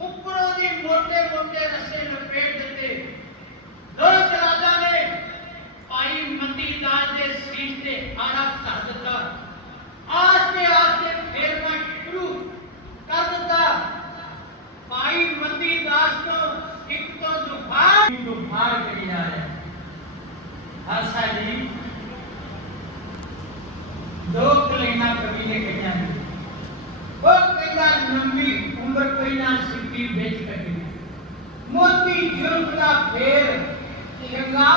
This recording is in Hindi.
ઉપરોની મોટે મોટે રસ્તે લપેટ દેતે દોત રાજા ને પાઈ મંદી તાજ દે શીશ તે આડા ધર ਦਿੱਤਾ આજ તે આજ તે ફેરના શરૂ કર ਦਿੱਤਾ પાઈ મંદી દાસ તો એક તો દુફાર દુફાર કરી રહ્યા હર સાજી દો કલેના કવિ ને की बेच सके मोती जीवन का फेर गंगा